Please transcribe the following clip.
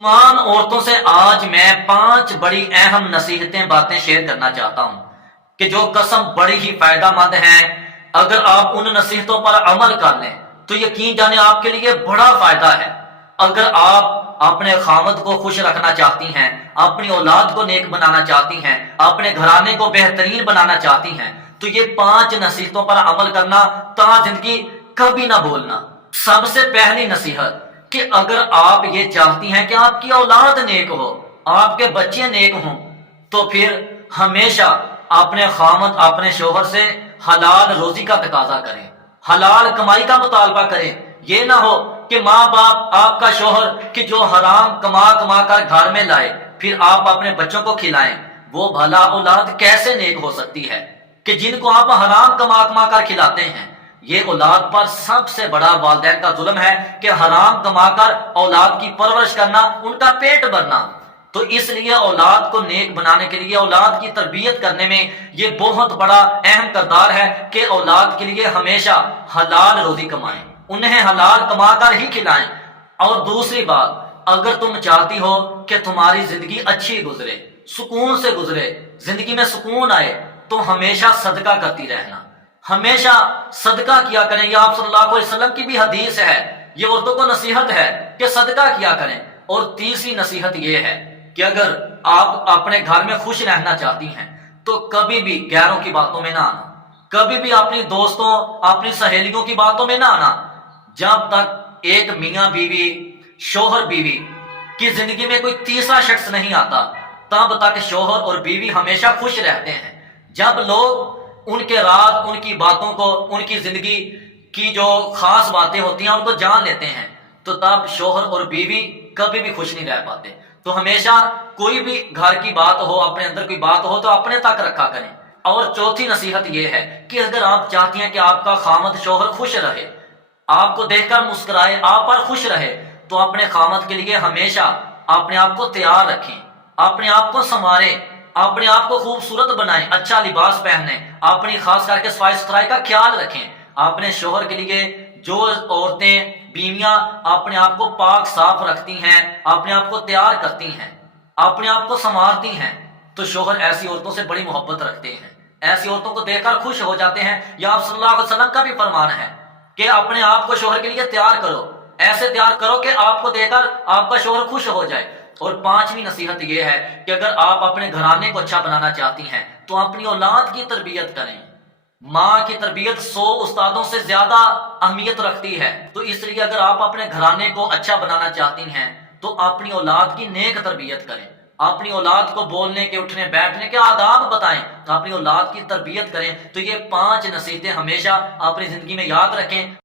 तमाम औरतों से आज मैं 5 बड़ी अहम नसीहतें बातें शेयर करना चाहता हूं कि जो कसम बड़ी ही फायदेमंद हैं। अगर आप उन नसीहतों पर अमल कर लें तो यकीन जाने आपके लिए बड़ा फायदा है। अगर आप अपने खामद को खुश रखना चाहती हैं, अपनी औलाद को नेक बनाना चाहती हैं, अपने घराने को बेहतरीन बनाना चाहती हैं, तो ये 5 नसीहतों पर अमल करना ता जिंदगी कभी ना भूलना। सबसे पहली नसीहत कि अगर आप ये चाहती हैं कि आपकी औलाद नेक हो, आपके बच्चे नेक हों, तो फिर हमेशा अपने खामद अपने शोहर से हलाल रोजी का तकाजा करें, हलाल कमाई का मुतालबा करें। ये ना हो कि माँ बाप आपका शोहर कि जो हराम कमा कमा कर घर में लाए फिर आप अपने बच्चों को खिलाएं। वो भला औलाद कैसे नेक हो सकती है कि जिनको आप हराम कमा कमा कर खिलाते हैं। ये औलाद पर सबसे बड़ा वालिदैन का जुल्म है कि हराम कमाकर औलाद की परवरिश करना, उनका पेट भरना। तो इसलिए औलाद को नेक बनाने के लिए, औलाद की तरबियत करने में ये बहुत बड़ा अहम किरदार है कि औलाद के लिए हमेशा हलाल रोजी कमाएं, उन्हें हलाल कमाकर ही खिलाएं। और दूसरी बात, अगर तुम चाहती हो कि तुम्हारी जिंदगी अच्छी गुजरे, सुकून से गुजरे, जिंदगी में सुकून आए, तो हमेशा सदका करती रहना, हमेशा सदका किया करें। ये आप सल्लल्लाहु अलैहि वसल्लम की भी हदीस है, ये औरतों को नसीहत है कि सदका किया करें। और तीसरी नसीहत ये है कि अगर आप अपने घर में खुश रहना चाहती हैं तो कभी भी गैरों की बातों में ना आना, कभी भी अपनी दोस्तों अपनी सहेलियों की बातों में ना आना। जब तक एक मियाँ बीवी, शोहर बीवी की जिंदगी में कोई तीसरा शख्स नहीं आता, तब तक शोहर और बीवी हमेशा खुश रहते हैं। जब लोग उनके राज, उनकी बातों को, उनकी जिंदगी की जो खास बातें होती हैं उनको जान लेते हैं, तो तब शोहर और बीवी कभी भी खुश नहीं रह पाते। तो हमेशा कोई भी घर की बात हो, अपने अंदर कोई बात हो तो अपने तक रखा करें। और चौथी नसीहत यह है कि अगर आप चाहती हैं कि आपका खामद शोहर खुश रहे, आपको देखकर मुस्कुराए, आप पर खुश रहे, तो अपने खामद के लिए हमेशा अपने आप को तैयार रखें, अपने आप को संवारें, अपने आप को खूबसूरत बनाएं, अच्छा लिबास पहने, अपनी खास करके सफाई सुथराई का ख्याल रखें। अपने शोहर के लिए जो औरतें, बीवियां अपने आप को पाक साफ रखती हैं, अपने आप को तैयार करती हैं, अपने आप को संवारती हैं, तो शोहर ऐसी औरतों से बड़ी मोहब्बत रखते हैं, ऐसी औरतों को देखकर खुश हो जाते हैं। यह आप सल्लल्लाहु अलैहि वसल्लम का भी फरमान है कि अपने आप को शोहर के लिए तैयार करो, ऐसे तैयार करो कि आपको देखकर आपका शोहर खुश हो जाए। और पांचवी नसीहत यह है कि अगर आप अपने घराने को अच्छा बनाना चाहती हैं तो अपनी औलाद की तरबियत करें। माँ की तरबियत 100 उस्तादों से ज्यादा अहमियत रखती है। तो इसलिए अगर आप अपने घराने को अच्छा बनाना चाहती हैं तो अपनी औलाद की नेक तरबियत करें, अपनी औलाद को बोलने के, उठने बैठने के आदाब बताएं, अपनी औलाद की तरबियत करें। तो ये 5 नसीहतें हमेशा अपनी जिंदगी में याद रखें।